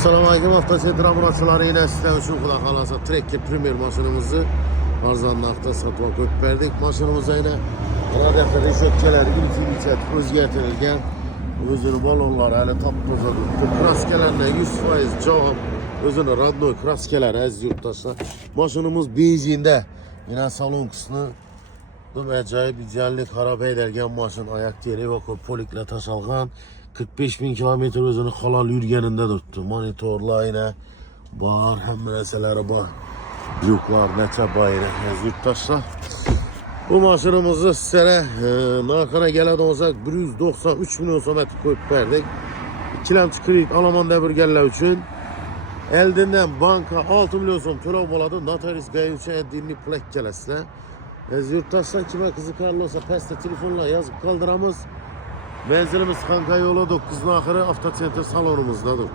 Assalamu alaikum, avtosentra muratçıları yine sizden üçün xuda xalasa Tracker Premier maşınımızı arzanlıqda satmak ötberdik. Maşınımıza yine radyatör reşötkeleri ilk özgertirilgen özünü balonları hele tapmaza tuttu. Kraskelerine 100% cevap özünü radnoy kraskeler ez yurttaşlar. Maşınımız benzinde yine salon kısmı bu acayip ideallik harap ederken maşın ayak diyeli ve polikle taşalgan 45.000 kilometre özünü halal yürgeninde tuttu. Monitorlar yine bağır hem meselelere bak. Yuklar, neçe bayrağı yurttaşlar. Bu maşınımızı sizlere nakana gelen olsak 193 milyon sohbeti koyup verdik. 2 lemçi kredi Alman devirgenler için. Eldinden banka 6 milyon son tölev boladı. Notaris gayuça eddiğini plak gelesine. Yurttaşlar kime kızı karlıysa peste telefonla yazıp kaldıramız. Menzilimiz Kanka yolu 9'un ahırı avtosentre salonumuzdadır.